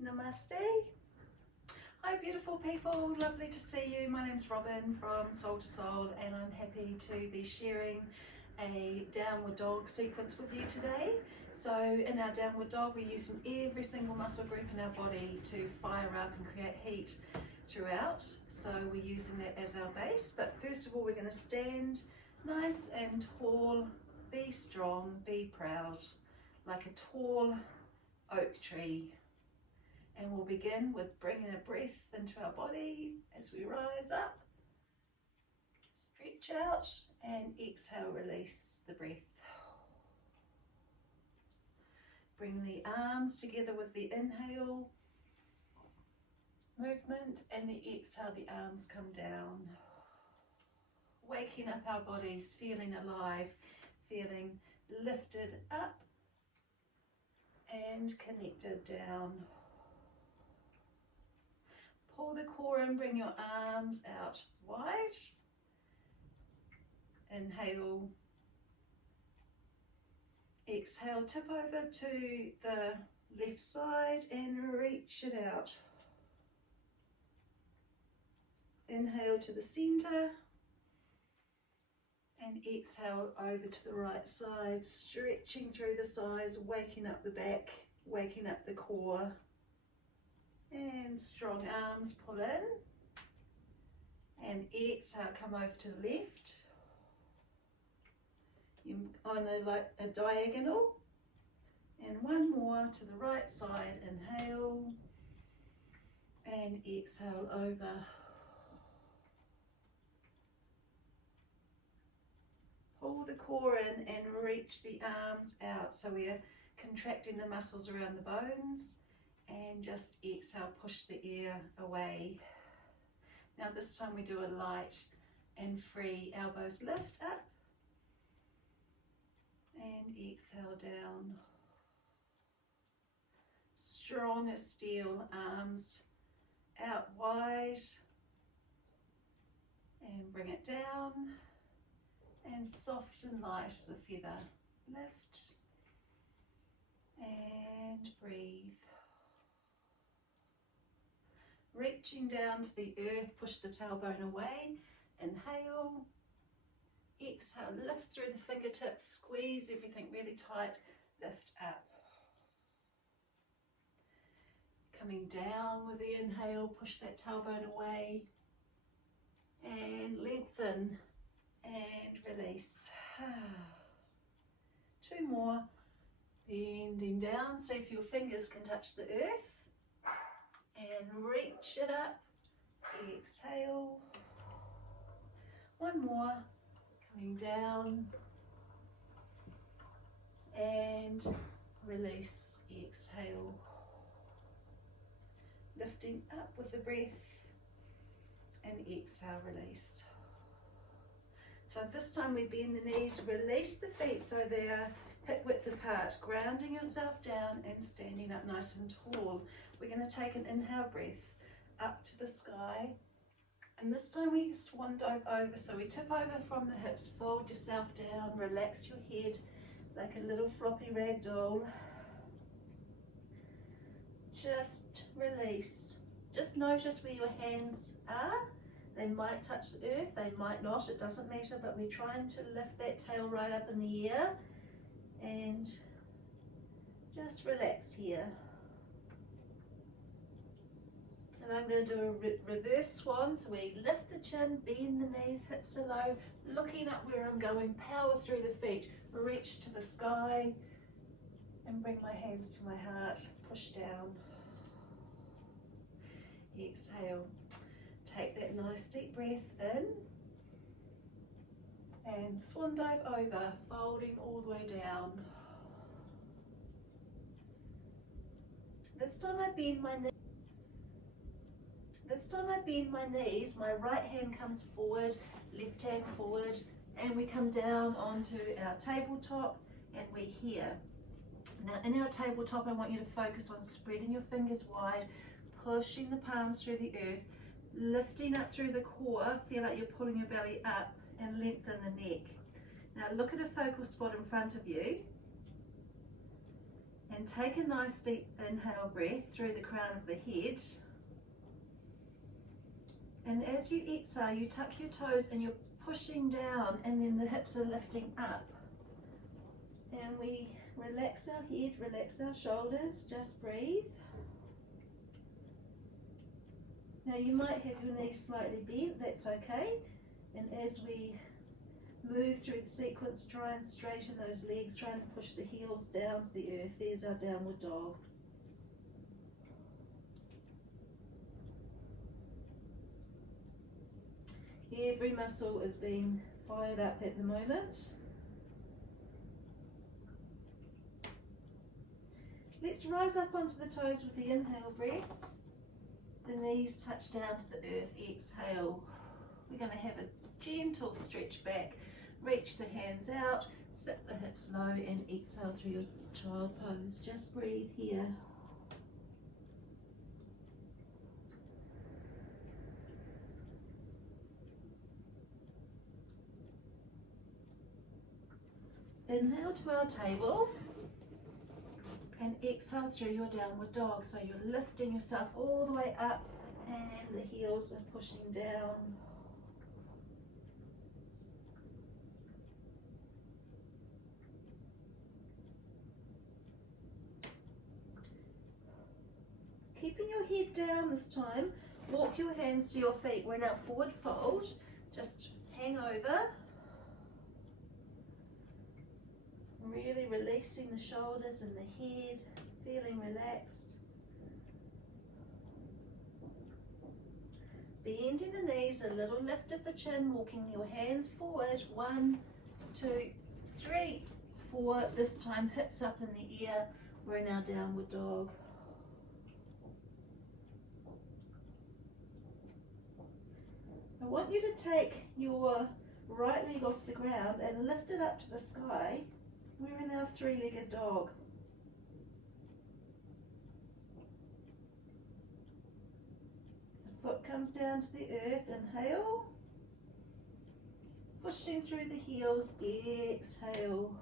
Namaste. Hi beautiful people, lovely to see you. My name's Robin from Soul to Soul and I'm happy to be sharing a downward dog sequence with you today. So in our downward dog we're using every single muscle group in our body to fire up and create heat throughout. So we're using that as our base, but first of all we're going to stand nice and tall, be strong, be proud, like a tall oak tree. And we'll begin with bringing a breath into our body as we rise up, stretch out, and exhale, release the breath. Bring the arms together with the inhale movement, and the exhale, the arms come down. Waking up our bodies, feeling alive, feeling lifted up and connected down. Pull the core in, bring your arms out wide. Inhale. Exhale, tip over to the left side and reach it out. Inhale to the center. And exhale over to the right side, stretching through the sides, waking up the back, waking up the core. And strong arms, pull in. And exhale, come over to the left. You're on a diagonal. And one more to the right side, inhale. And exhale over. Pull the core in and reach the arms out. So we're contracting the muscles around the bones. And just exhale, push the air away. Now this time we do a light and free elbows lift up. And exhale down. Strong as steel, arms out wide. And bring it down. And soft and light as a feather. Lift. And breathe. Reaching down to the earth, push the tailbone away. Inhale. Exhale, lift through the fingertips, squeeze everything really tight, lift up. Coming down with the inhale, push that tailbone away. And lengthen and release. 2 more. Bending down, see if your fingers can touch the earth. And reach it up, exhale. 1 more, coming down. And release, exhale. Lifting up with the breath. And exhale, release. So this time we bend the knees, release the feet so they are hip width apart, grounding yourself down and standing up nice and tall. We're going to take an inhale breath up to the sky. And this time we swan dive over. So we tip over from the hips, fold yourself down, relax your head like a little floppy rag doll. Just release. Just notice where your hands are. They might touch the earth, they might not, it doesn't matter, but we're trying to lift that tail right up in the air. And just relax here. And I'm going to do a reverse swan. So we lift the chin, bend the knees, hips are low, looking up where I'm going, power through the feet, reach to the sky, and bring my hands to my heart, push down. Exhale. Take that nice deep breath in. And swan dive over, folding all the way down. This time I bend my knees. My right hand comes forward, left hand forward, and we come down onto our tabletop, and we're here. Now in our tabletop, I want you to focus on spreading your fingers wide, pushing the palms through the earth, lifting up through the core, feel like you're pulling your belly up, and lengthen the neck. Now look at a focal spot in front of you, And take a nice deep inhale breath through the crown of the head. And as you exhale, you tuck your toes and you're pushing down, and then the hips are lifting up. And we relax our head, relax our shoulders, just breathe. Now you might have your knees slightly bent, that's okay. And as we move through the sequence, try and straighten those legs, try and push the heels down to the earth. There's our downward dog. Every muscle is being fired up at the moment. Let's rise up onto the toes with the inhale breath. The knees touch down to the earth, exhale. We're going to have a gentle stretch back. Reach the hands out, sit the hips low and exhale through your child pose. Just breathe here. Inhale to our table and exhale through your downward dog. So you're lifting yourself all the way up and the heels are pushing down. Keeping your head down this time, walk your hands to your feet. We're in our forward fold. Just hang over. Really releasing the shoulders and the head, feeling relaxed. Bending the knees, a little lift of the chin, walking your hands forward. 1, 2, 3, 4. This time hips up in the air. We're in our downward dog. I want you to take your right leg off the ground and lift it up to the sky. We're in our three-legged dog. The foot comes down to the earth, inhale. Pushing through the heels, exhale.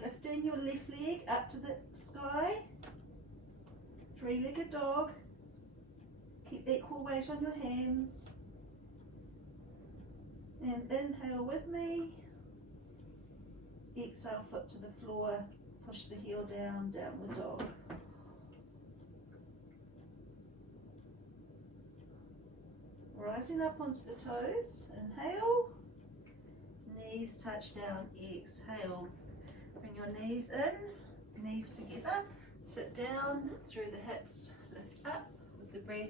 Lifting your left leg up to the sky. Three-legged dog. Keep equal weight on your hands. And inhale with me. Exhale, foot to the floor. Push the heel down, downward dog. Rising up onto the toes. Inhale. Knees touch down. Exhale. Bring your knees in, knees together. Sit down through the hips. Lift up with the breath.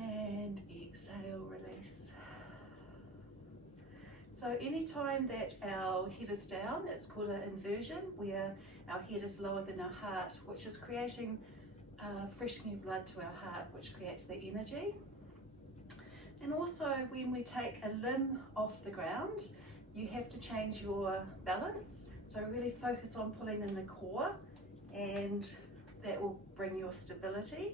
And exhale, release. So anytime that our head is down, it's called an inversion, where our head is lower than our heart, which is creating fresh new blood to our heart, which creates the energy. And also when we take a limb off the ground, you have to change your balance. So really focus on pulling in the core, and that will bring your stability.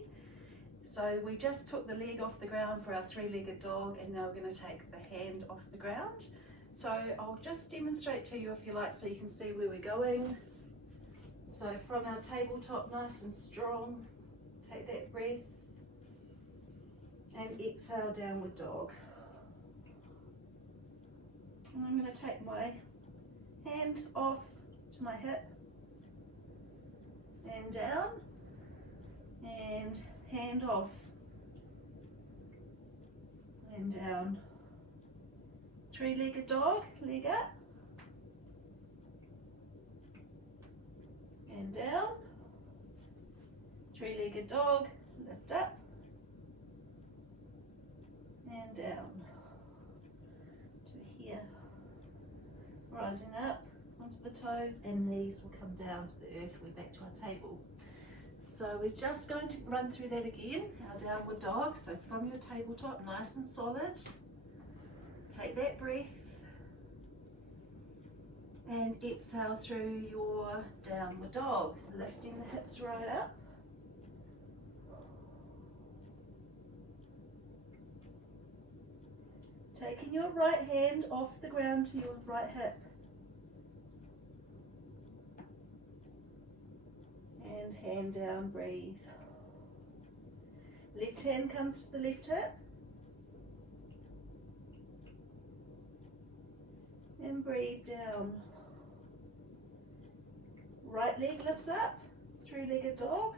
So we just took the leg off the ground for our three-legged dog, and now we're going to take the hand off the ground. So I'll just demonstrate to you if you like, so you can see where we're going. So from our tabletop, nice and strong, take that breath and exhale, downward dog. And I'm going to take my hand off to my hip and down, and hand off and down. Three-legged dog, leg up and down. Three-legged dog, lift up and down to here. Rising up onto the toes, and knees will come down to the earth. We're back to our table. So we're just going to run through that again, our downward dog. So from your tabletop, nice and solid, take that breath and exhale through your downward dog, lifting the hips right up. Taking your right hand off the ground to your right hip. And hand down, breathe. Left hand comes to the left hip. And breathe down. Right leg lifts up, three-legged dog.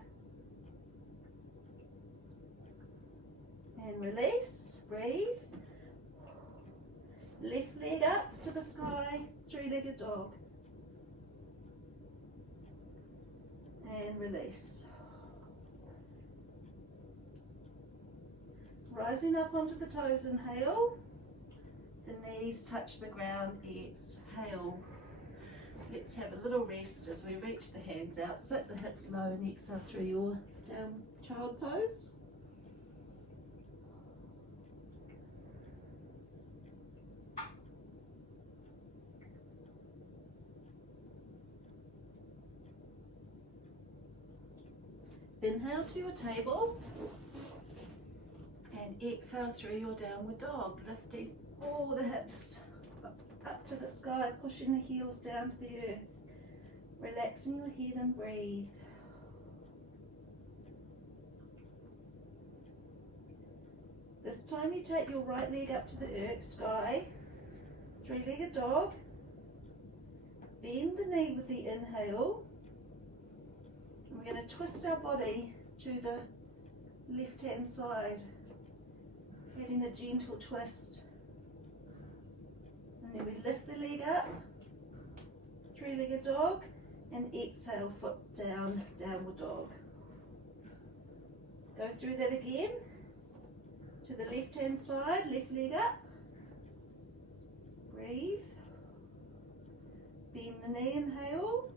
And release, breathe. Left leg up to the sky, three-legged dog. And release. Rising up onto the toes, inhale. The knees touch the ground, exhale. Let's have a little rest as we reach the hands out. Sit the hips low and exhale through your down child pose. Inhale to your table and exhale through your downward dog, lifting all the hips up to the sky, pushing the heels down to the earth, relaxing your head and breathe. This time you take your right leg up to the earth, sky, three-legged dog, bend the knee with the inhale. We're going to twist our body to the left hand side, adding a gentle twist. And then we lift the leg up, three-legged dog, and exhale, foot down, downward dog. Go through that again. To the left hand side, left leg up. Breathe. Bend the knee, inhale.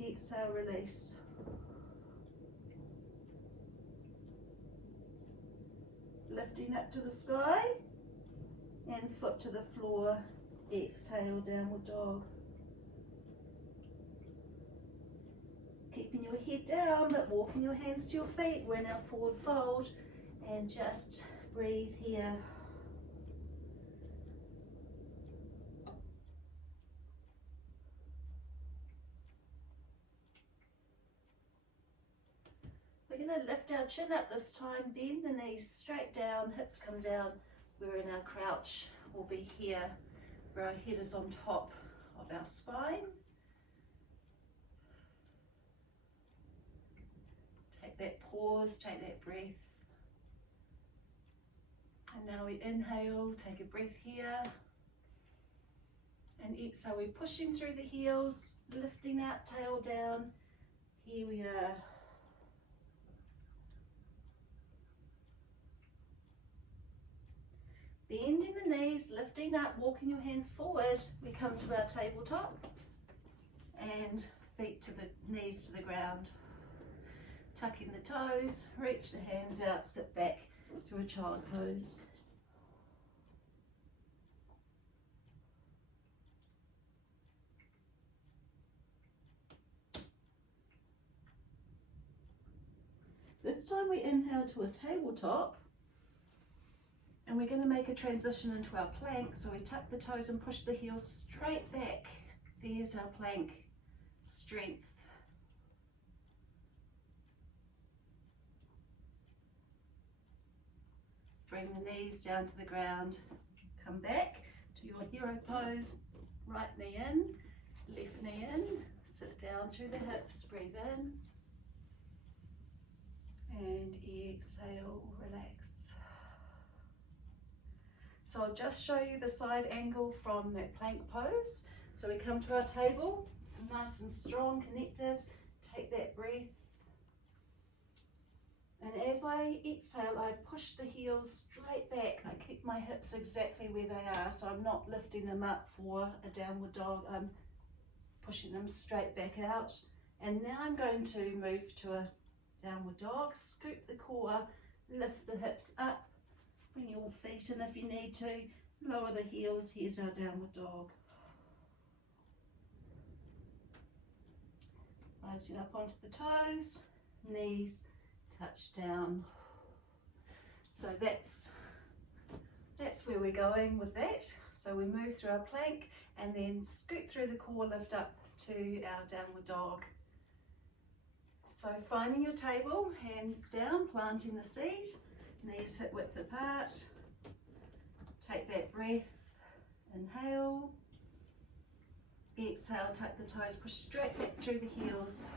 Exhale, release. Lifting up to the sky and foot to the floor. Exhale, downward dog. Keeping your head down but walking your hands to your feet. We're in our forward fold and just breathe here. We're going to lift our chin up this time, bend the knees straight down, hips come down. We're in our crouch, we'll be here where our head is on top of our spine. Take that pause, take that breath. And now we inhale, take a breath here. And exhale, we're pushing through the heels, lifting out, tail down. Here we are. Bending the knees, lifting up, walking your hands forward. We come to our tabletop and feet to the knees to the ground. Tucking the toes, reach the hands out, sit back to a child pose. This time we inhale to a tabletop. And we're going to make a transition into our plank. So we tuck the toes and push the heels straight back. There's our plank strength. Bring the knees down to the ground. Come back to your hero pose. Right knee in, left knee in. Sit down through the hips, breathe in. And exhale, relax. So I'll just show you the side angle from that plank pose. So we come to our table, nice and strong, connected. Take that breath. And as I exhale, I push the heels straight back. I keep my hips exactly where they are, so I'm not lifting them up for a downward dog. I'm pushing them straight back out. And now I'm going to move to a downward dog. Scoop the core, lift the hips up. Bring your feet in if you need to. Lower the heels. Here's our downward dog. Rising up onto the toes, knees touch down. So that's that's where we're going with that. So we move through our plank and then scoot through the core, lift up to our downward dog. So finding your table, hands down, planting the seat, knees hip width apart. Take that breath, inhale, exhale, tuck the toes, push straight back through the heels.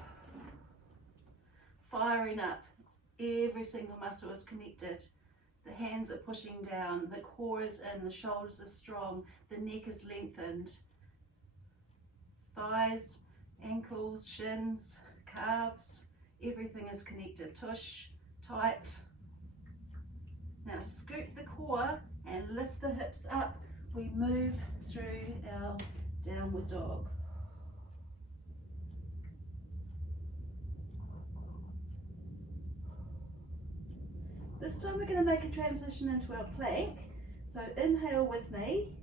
Firing up, every single muscle is connected. The hands are pushing down, the core is in, the shoulders are strong, the neck is lengthened. Thighs, ankles, shins, calves, everything is connected. Tush, tight. Now scoop the core and lift the hips up. We move through our downward dog. This time we're going to make a transition into our plank. So inhale with me.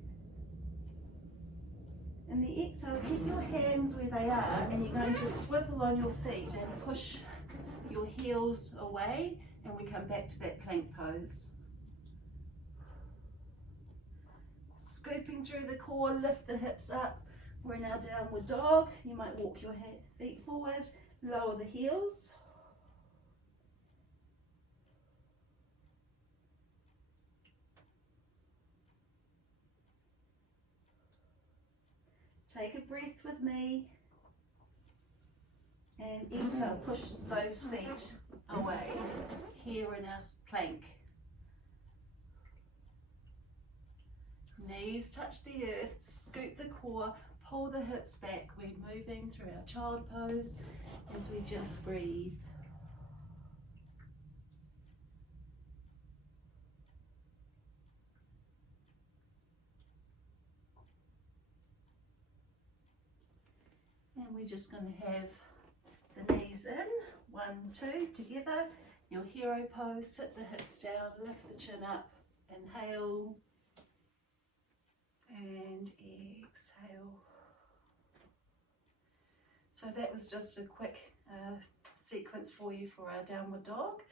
In the exhale, keep your hands where they are and you're going to swivel on your feet and push your heels away, and we come back to that plank pose. Scooping through the core, lift the hips up. We're in our downward dog. You might walk your feet forward, lower the heels. Take a breath with me and exhale, push those feet away. Here in our plank. Knees touch the earth, scoop the core, pull the hips back. We're moving through our child pose as we just breathe. And we're just going to have the knees in, 1, 2, together. Your hero pose, sit the hips down, lift the chin up, inhale and exhale. So that was just a quick sequence for you for our downward dog,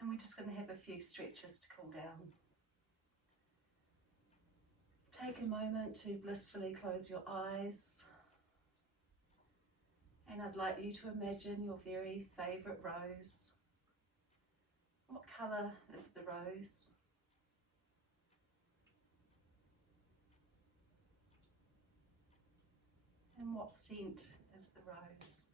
and we're just going to have a few stretches to cool down. Take a moment to blissfully close your eyes. And I'd like you to imagine your very favourite rose. What colour is the rose? And what scent is the rose?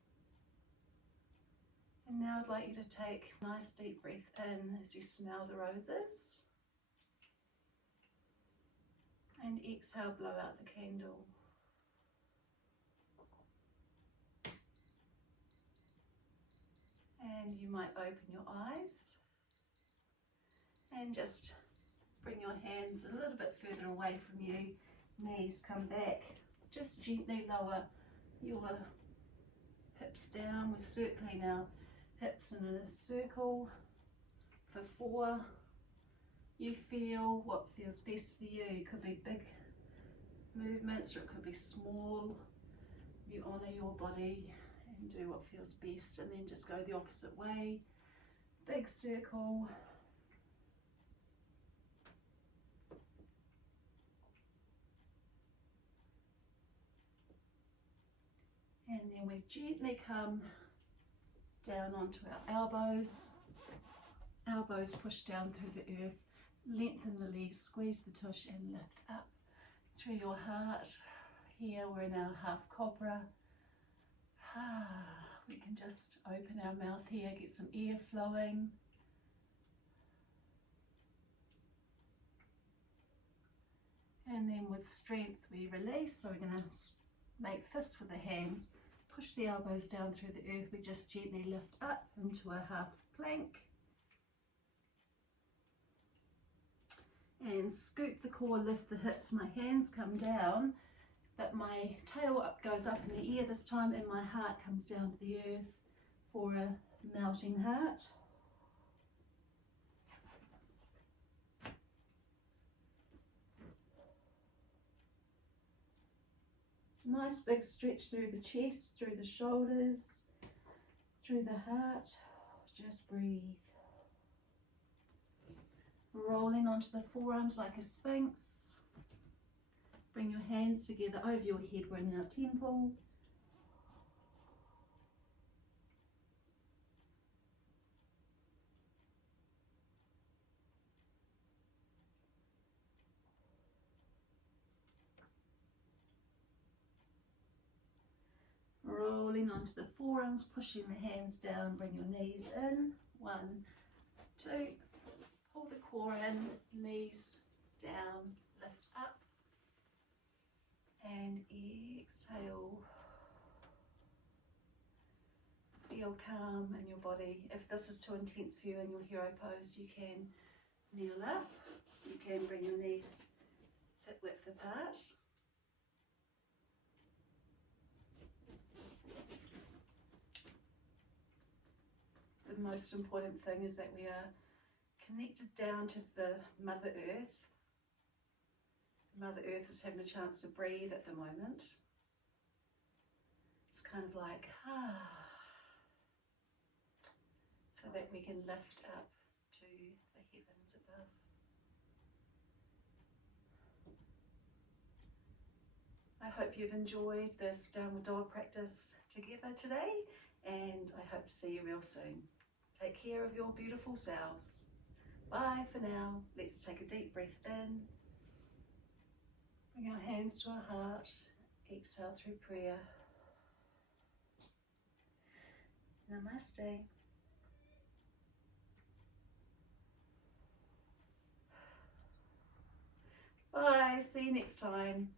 And now I'd like you to take a nice deep breath in as you smell the roses. And exhale, blow out the candle. And you might open your eyes and just bring your hands a little bit further away from you. Knees come back. Just gently lower your hips down. We're circling our hips in a circle for 4. You feel what feels best for you. It could be big movements or it could be small. You honour your body and do what feels best, and then just go the opposite way. Big circle. And then we gently come down onto our elbows. Elbows push down through the earth. Lengthen the legs, squeeze the tush and lift up through your heart. Here we're in our half cobra. We can just open our mouth here, get some air flowing. And then with strength we release. So we're going to make fists with the hands, push the elbows down through the earth. We just gently lift up into a half plank. And scoop the core, lift the hips. My hands come down, but my tail goes up in the air this time, and my heart comes down to the earth for a melting heart. Nice big stretch through the chest, through the shoulders, through the heart. Just breathe. Rolling onto the forearms like a sphinx. Bring your hands together over your head, we're in our temple. Rolling onto the forearms, pushing the hands down, bring your knees in. 1, 2, pull the core in, knees down, lift up, and exhale. Feel calm in your body. If this is too intense for you in your hero pose, you can kneel up, you can bring your knees hip width apart. The most important thing is that we are connected down to the Mother Earth. Mother Earth is having a chance to breathe at the moment. It's kind of like, so that we can lift up to the heavens above. I hope you've enjoyed this downward dog practice together today, and I hope to see you real soon. Take care of your beautiful selves. Bye for now. Let's take a deep breath in. Bring our hands to our heart. Exhale through prayer. Namaste. Bye. See you next time.